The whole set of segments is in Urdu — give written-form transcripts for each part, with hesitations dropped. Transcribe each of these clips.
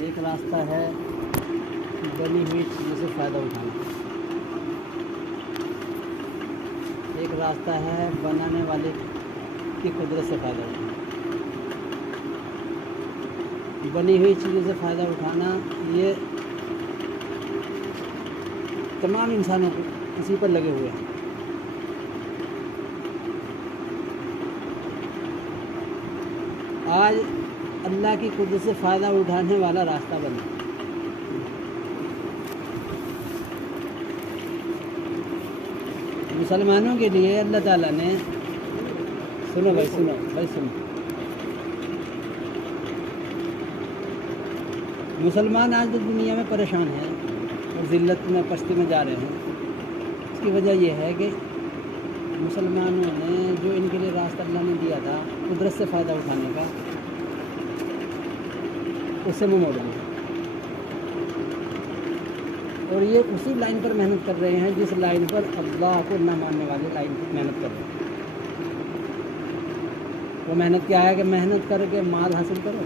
ایک راستہ ہے بنی ہوئی چیزوں سے فائدہ اٹھانا، ایک راستہ ہے بنانے والے کی قدرت سے فائدہ اٹھانا۔ بنی ہوئی چیزوں سے فائدہ اٹھانا یہ تمام انسانوں کو اسی پر لگے ہوئے ہیں۔ آج اللہ کی قدرت سے فائدہ اٹھانے والا راستہ بنا۔ مسلمانوں کے لیے اللہ تعالیٰ نے سنو مسلمان آج تو دنیا میں پریشان ہیں اور ذلت میں پستی میں جا رہے ہیں۔ اس کی وجہ یہ ہے کہ مسلمانوں نے جو ان کے لیے راستہ اللہ نے دیا تھا قدرت سے فائدہ اٹھانے کا، اس سے منہ موڑ لیا، اور یہ اسی لائن پر محنت کر رہے ہیں جس لائن پر اللہ کو نہ ماننے والے لائن پر محنت کر رہے ہیں۔ وہ محنت کیا ہے کہ محنت کر کے مال حاصل کرو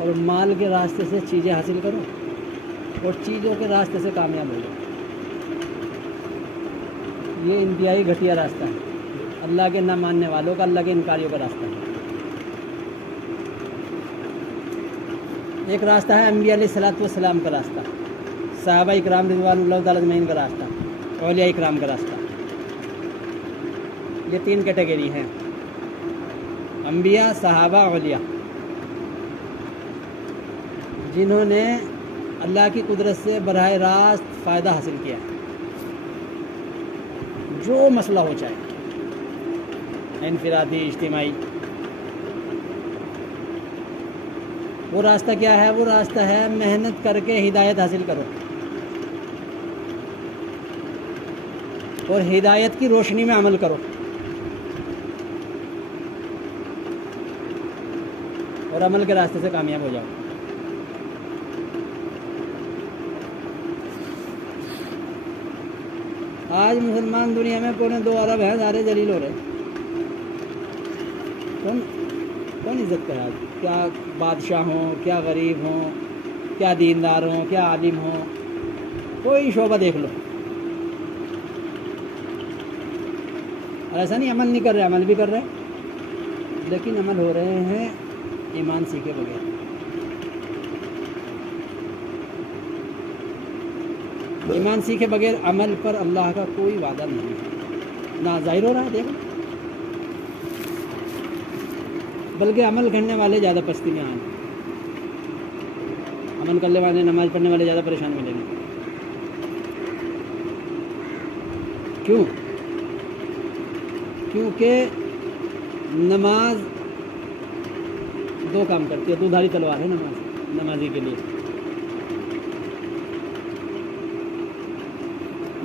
اور مال کے راستے سے چیزیں حاصل کرو اور چیزوں کے راستے سے کامیاب ہو جاؤ۔ یہ انتہائی گھٹیا راستہ ہے، اللہ کے نہ ماننے والوں کا، اللہ کے انکاریوں کا راستہ ہے۔ ایک راستہ ہے انبیاء علیہ الصلوۃ والسلام کا راستہ، صحابہ اکرام رضوان اللہ تعالیٰ اجمعین کا راستہ، اولیاء اکرام کا راستہ۔ یہ تین کیٹیگری ہیں، انبیاء، صحابہ، اولیاء، جنہوں نے اللہ کی قدرت سے براہ راست فائدہ حاصل کیا، جو مسئلہ ہو چاہے انفرادی، اجتماعی۔ وہ راستہ کیا ہے؟ وہ راستہ ہے محنت کر کے ہدایت حاصل کرو اور ہدایت کی روشنی میں عمل کرو اور عمل کے راستے سے کامیاب ہو جاؤ۔ آج مسلمان دنیا میں 2.25 ارب ہیں، سارے ذلیل ہو رہے ہیں۔ کون عزت کرے آج؟ کیا بادشاہ ہوں، کیا غریب ہوں، کیا دیندار ہوں، کیا عالم ہوں، کوئی شعبہ دیکھ لو۔ اور ایسا نہیں عمل نہیں کر رہے، عمل بھی کر رہے ہیں، لیکن عمل ہو رہے ہیں ایمان سیکھے بغیر۔ ایمان سیکھے بغیر عمل پر اللہ کا کوئی وعدہ نہیں ہے، نہ ظاہر ہو رہا ہے، دیکھو۔ بلکہ عمل کرنے والے زیادہ پستی میں آئیں، عمل کرنے والے، نماز پڑھنے والے زیادہ پریشان ملیں گے۔ کیوں؟ کیونکہ نماز دو کام کرتی ہے، دو دھاری تلوار ہے نمازی کے لیے۔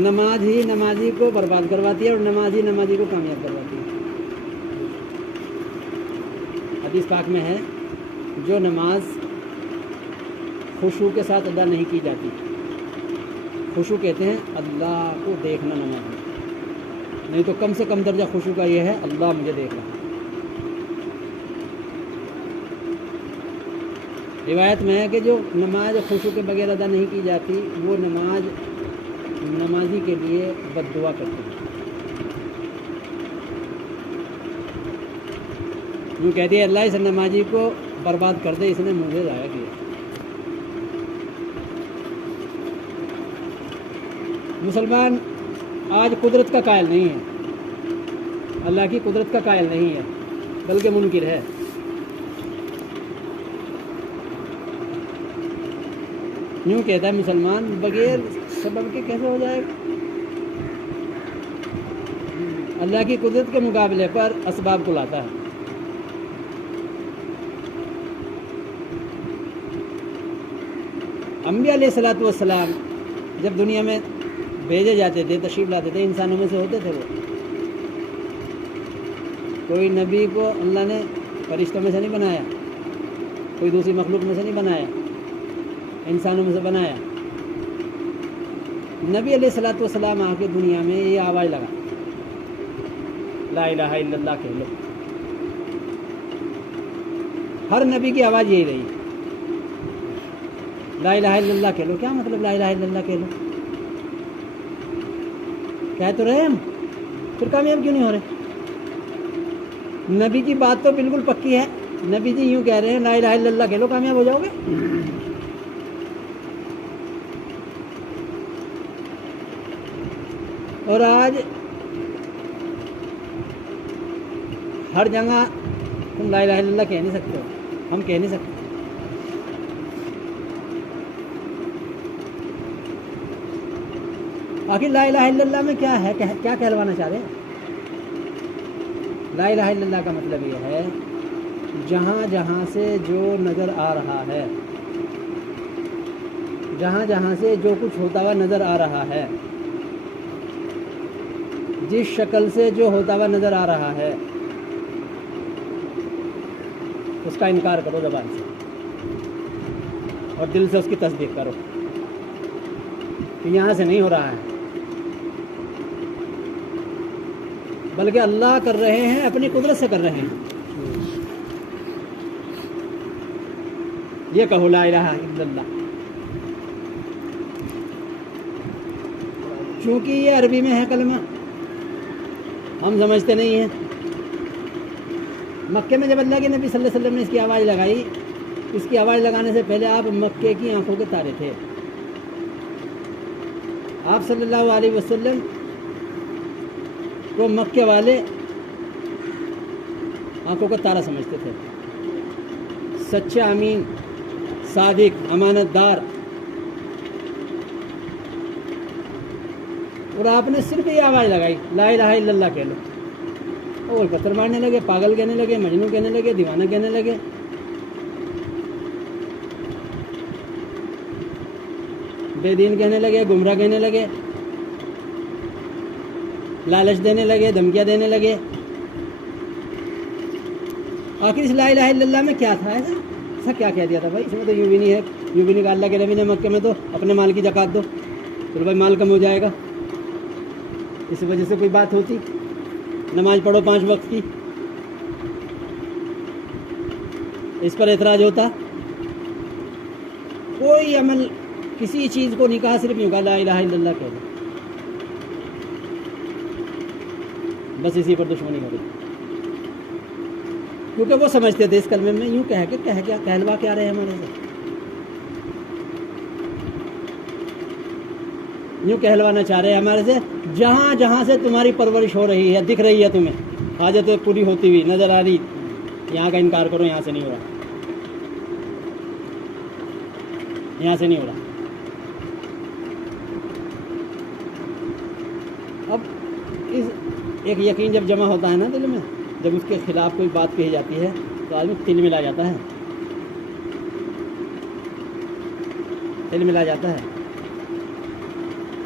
نماز ہی نمازی کو برباد کرواتی ہے اور نماز ہی نمازی کو کامیاب کرواتی ہے۔ حدیث پاک میں ہے، جو نماز خشوع کے ساتھ ادا نہیں کی جاتی، خشوع کہتے ہیں اللہ کو دیکھنا نماز میں، نہیں تو کم سے کم درجہ خشوع کا یہ ہے اللہ مجھے دیکھ رہا ہے۔ روایت میں ہے کہ جو نماز خشوع کے بغیر ادا نہیں کی جاتی، وہ نماز نمازی کے لیے بد دعا کرتی ہے۔ وہ کہتی ہے اللہ اس نمازی کو برباد کر دے، اس نے مجھے ضائع کیا۔ مسلمان آج قدرت کا قائل نہیں ہے، اللہ کی قدرت کا قائل نہیں ہے، بلکہ منکر ہے۔ یوں کہتا ہے مسلمان بغیر سبب کے کیسے ہو جائے گا؟ اللہ کی قدرت کے مقابلے پر اسباب کو لاتا ہے۔ انبیاء علیہ الصلوۃ والسلام جب دنیا میں بھیجے جاتے تھے، تشریف لاتے تھے، انسانوں میں سے ہوتے تھے۔ وہ کوئی نبی کو اللہ نے فرشتوں میں سے نہیں بنایا، کوئی دوسری مخلوق میں سے نہیں بنایا، انسانوں میں سے بنایا۔ نبی علیہ الصلوۃ والسلام آ کے دنیا میں یہ آواز لگا، لا الہ الا اللہ کہہ لو۔ ہر نبی کی آواز یہی رہی، لا الہ الا اللہ کہہ لو. کیا مطلب لا الہ الا اللہ کہہ لو؟ کہہ تو رہے ہم، پھر کامیاب کیوں نہیں ہو رہے؟ نبی کی بات تو بالکل پکی ہے. نبی جی یوں کہہ رہے ہیں لا الہ الا اللہ کہہ لو، کامیاب ہو جاؤ گے. اور آج ہر جگہ تم لا الہ الا اللہ کہہ نہیں سکتے ہو، ہم کہہ نہیں سکتے. آخر لا الہ الا اللہ میں کیا ہے، کیا کہلوانا چاہ رہے ہیں؟ لا الہ الا اللہ کا مطلب یہ ہے جہاں جہاں سے جو نظر آ رہا ہے، جہاں جہاں سے جو کچھ ہوتا ہوا نظر آ رہا ہے، جس شکل سے جو ہوتا ہوا نظر آ رہا ہے، اس کا انکار کرو زبان سے اور دل سے اس کی تصدیق کرو کہ یہاں سے نہیں ہو رہا ہے، بلکہ اللہ کر رہے ہیں، اپنی قدرت سے کر رہے ہیں. یہ کہو لا الہ الا اللہ. چونکہ یہ عربی میں ہے کلمہ، ہم سمجھتے نہیں ہیں. مکے میں جب اللہ کے نبی صلی اللہ علیہ وسلم نے اس کی آواز لگائی، اس کی آواز لگانے سے پہلے آپ مکے کی آنکھوں کے تارے تھے. آپ صلی اللہ علیہ وسلم کو مکے والے آنکھوں کا تارا سمجھتے تھے، سچا، امین، صادق، امانت دار. اور آپ نے صرف یہ آواز لگائی لا الہ الا اللہ کہہ لو، اور پتھر مارنے لگے، پاگل کہنے لگے، مجنون کہنے لگے، دیوانہ کہنے لگے. بے دین کہنے لگے، گمراہ کہنے لگے، لالچ دینے لگے، دھمکیاں دینے لگے. آخر اس لا الہ الا اللہ میں کیا تھا؟ ایسا کیا کہہ دیا تھا بھائی؟ اس میں تو یوں بھی نہیں ہے، یوں بھی نہیں کہا اللہ کے نبی نے مکے میں تو اپنے مال کی زکات دو، پھر بھائی مال کم ہو جائے گا. اس وجہ سے کوئی بات ہوتی، نماز پڑھو 5 وقت کی، اس پر اعتراض ہوتا. کوئی عمل کسی چیز کو نہیں کہا، صرف یوں کہا لا الہ الا اللہ کہہ دو. بس اسی پر دشمنی ہو گئی، کیونکہ وہ سمجھتے تھے اس کلمے میں یوں کہلوا کیا رہے ہمارے سے، یوں کہلوانا چاہ رہے ہیں ہمارے سے جہاں جہاں سے تمہاری پرورش ہو رہی ہے، دکھ رہی ہے تمہیں، حاجت پوری ہوتی ہوئی نظر آ رہی، یہاں کا انکار کرو، یہاں سے نہیں ہو رہا، یہاں سے نہیں ہو رہا. اب ایک یقین جب جمع ہوتا ہے نا دل میں، جب اس کے خلاف کوئی بات کہی جاتی ہے تو آدمی تل ملا جاتا ہے، تل ملا جاتا ہے.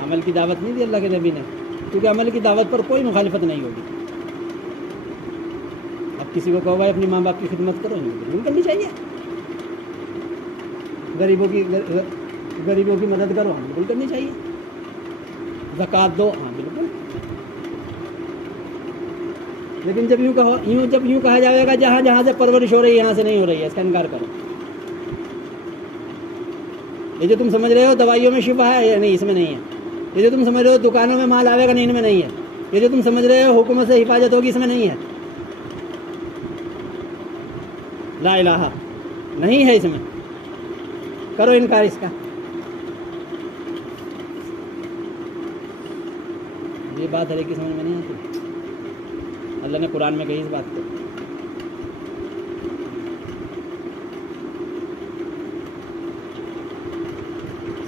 عمل کی دعوت نہیں دی اللہ کے نبی نے، کیونکہ عمل کی دعوت پر کوئی مخالفت نہیں ہوگی. اب کسی کو کہو بھائی اپنی ماں باپ کی خدمت کرو، بالکل کرنی چاہیے. غریبوں کی مدد کرو، ہاں بالکل کرنی چاہیے. زکوٰۃ دو، ہاں بالکل. لیکن جب یوں کہا جائے گا جہاں جہاں سے پرورش ہو رہی ہے یہاں سے نہیں ہو رہی ہے، اس کا انکار کرو. یہ جو تم سمجھ رہے ہو دوائیوں میں شفا ہے، یہ نہیں، اس میں نہیں ہے. یہ جو تم سمجھ رہے ہو دکانوں میں مال آئے گا، نہیں، ان میں نہیں ہے. یہ جو تم سمجھ رہے ہو حکومت سے حفاظت ہوگی، اس میں نہیں ہے. لا الہ نہیں ہے اس میں، کرو انکار اس کا. یہ بات ہر ایک کی سمجھ میں نہیں آتی. اللہ نے قرآن میں کہی اس بات کو.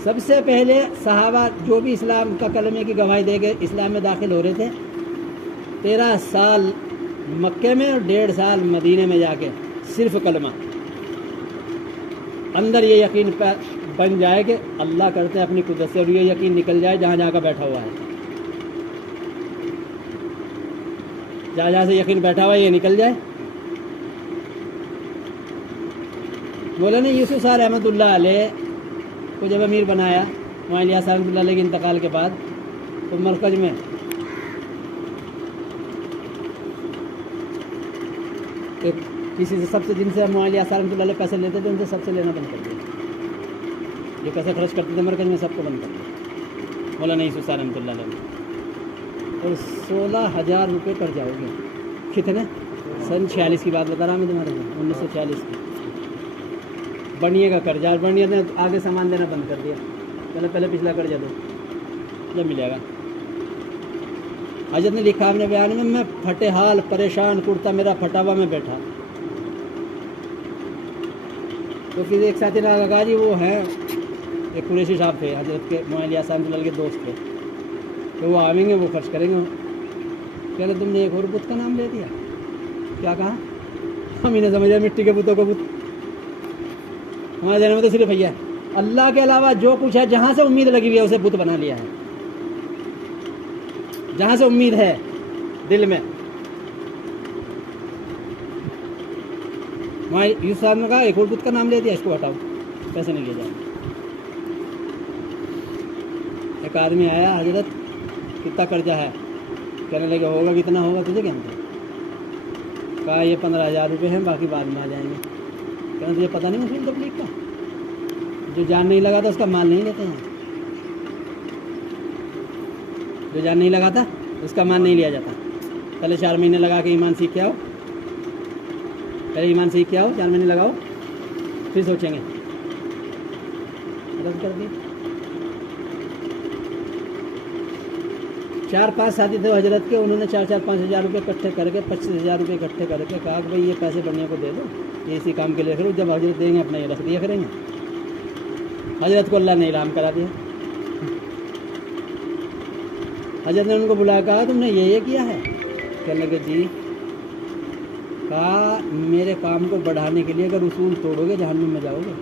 سب سے پہلے صحابہ جو بھی اسلام کا کلمے کی گواہی دے کے اسلام میں داخل ہو رہے تھے، 13 سال مکے میں اور 1.5 سال مدینے میں جا کے صرف کلمہ. اندر یہ یقین بن جائے کہ اللہ کرتے ہیں اپنی قدرت سے، اور یہ یقین نکل جائے جہاں جہاں کا بیٹھا ہوا ہے، جہاں جہاں سے یقین بیٹھا ہوا ہے یہ نکل جائے. مولانا یوسف صاحب رحمۃ اللہ علیہ کو جب امیر بنایا مولانا الیاس رحمۃ اللہ علیہ کے انتقال کے بعد، تو مرکز میں کسی سے سب سے جن سے مولانا الیاس رحمۃ اللہ علیہ پیسے لیتے تھے ان سے سب سے لینا بند کر دیا. جو پیسے خرچ کرتے تھے مرکز میں سب کو بند کر دیا مولانا یوسف رحمۃ اللہ علیہ نے. اور 16,000 روپے قرضہ ہو گیا. کتنے؟ سن 46 کی بات بتا رہا ہوں میں تمہارے کو, 1946 کی. بنیے کا قرضہ, بنیے نے آگے سامان دینا بند کر دیا. پہلے پچھلا قرضہ دو جب ملے گا. حضرت نے لکھا اپنے بیان میں پھٹے حال پریشان, کرتا میرا پھٹا ہوا میں بیٹھا. تو پھر ایک ساتھی نے کہا جی وہ ہیں ایک قریشی صاحب تھے حضرت کے مولانا الیاس صاحب کے دوست تھے, تو وہ آئیں گے وہ خرچ کریں گے. کہنے تم نے ایک اور بت کا نام لے دیا. کیا کہا؟ ہم انہیں سمجھا مٹی کے بتوں کو بت. ہمارے ذہن میں تو صرف یہ ہے اللہ کے علاوہ جو کچھ ہے جہاں سے امید لگی ہوئی ہے اسے بت بنا لیا ہے. جہاں سے امید ہے دل میں. یوسف صاحب نے کہا ایک اور بت کا نام لے دیا, اس کو ہٹاؤ, پیسے نہیں لے جائیں. ایک آدمی آیا, حضرت کتنا قرضہ ہے؟ کہنے لگے ہوگا کتنا ہوگا تجھے کہنے. کہا یہ 15,000 روپے ہیں, باقی بعد میں آ جائیں گے. کہنا تجھے پتہ نہیں اصول تبلیغ کا, جو جان نہیں لگاتا اس کا مال نہیں لیتے ہیں. جو جان نہیں لگاتا اس کا مال نہیں لیا جاتا. پہلے 4 مہینے لگا کے ایمان سیکھ کے آؤ, پہلے ایمان سیکھ کے آؤ, 4 مہینے لگاؤ, پھر سوچیں گے. رد کر دی. 4-5 ساتھی تھے حضرت کے, انہوں نے 4-5 ہزار روپے اکٹھے کر کے 25,000 روپے اکٹھے کر کے کہا کہ بھائی یہ پیسے بڑھنے کو دے دو, یہ اسی کام کے لیے کرو, جب حضرت دیں گے اپنا یہ رکھ دیا کریں گے. حضرت کو اللہ نے اعلان کرا دیا. حضرت نے ان کو بلا کہا تم نے یہ کیا ہے؟ کہنے لگے جی. کہا میرے کام کو بڑھانے کے لیے اگر اصول توڑو گے جہنم میں جاؤ گے.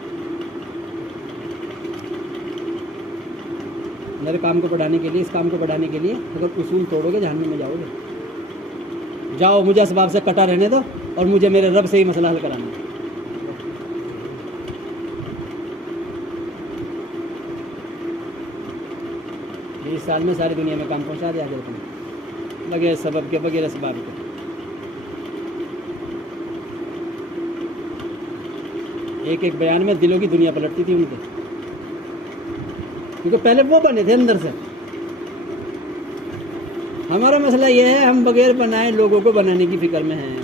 میرے کام کو بڑھانے کے لیے, اس کام کو بڑھانے کے لیے اگر اصول توڑو گے جہنم میں جاؤ گے. جاؤ مجھے اسباب سے کٹا رہنے دو اور مجھے میرے رب سے ہی مسئلہ حل کرانا. 20 سال میں ساری دنیا میں کام پہنچا دیا حضرت نے, بغیر سبب کے, بغیر اسباب کے. ایک بیان میں دلوں کی دنیا پلٹتی تھی ان کے, کیونکہ پہلے وہ بنے تھے اندر سے. ہمارا مسئلہ یہ ہے ہم بغیر بنائے لوگوں کو بنانے کی فکر میں ہیں,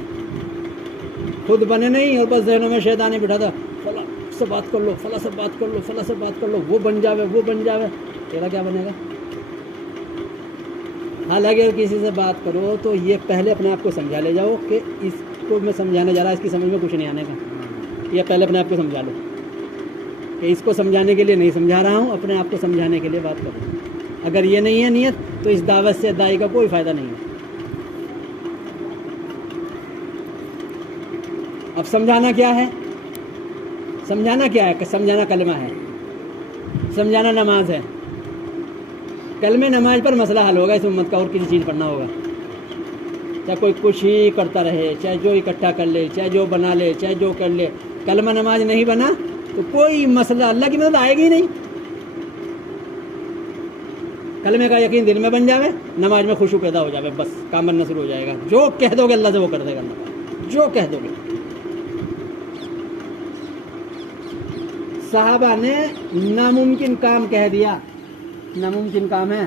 خود بنے نہیں. اور بس ذہنوں میں شیطان ہی بٹھا تھا, فلاں سے بات کر لو, فلاں سے بات کر لو, فلاں سے بات کر لو, وہ بن جاوے, وہ بن جاوے. تیرا کیا بنے گا؟ حالانکہ اگر کسی سے بات کرو تو یہ پہلے اپنے آپ کو سمجھا لے جاؤ کہ اس کو میں سمجھانے جا رہا, اس کی سمجھ میں کچھ نہیں آنے کا. یہ پہلے اپنے آپ کو سمجھا لو کہ اس کو سمجھانے کے لیے نہیں سمجھا رہا ہوں, اپنے آپ کو سمجھانے کے لیے بات کروں. اگر یہ نہیں ہے نیت تو اس دعوت سے دائی کا کوئی فائدہ نہیں ہے. اب سمجھانا کیا ہے؟ سمجھانا کیا ہے؟ سمجھانا کلمہ ہے, سمجھانا نماز ہے. کلمہ نماز پر مسئلہ حل ہوگا اس امت کا, اور کسی چیز پر نہ ہوگا. چاہے کوئی کچھ ہی کرتا رہے, چاہے جو اکٹھا کر لے, چاہے جو بنا لے, چاہے جو کر لے, کلمہ نماز نہیں بنا تو کوئی مسئلہ, اللہ کی مدد آئے گی نہیں. کلمے کا یقین دل میں بن جاوے, نماز میں خوشو پیدا ہو جاوے, بس کام بننا شروع ہو جائے گا. جو کہہ دو گے اللہ سے وہ کر دے گا, جو کہہ دو گے. صحابہ نے ناممکن کام کہہ دیا. ناممکن کام ہے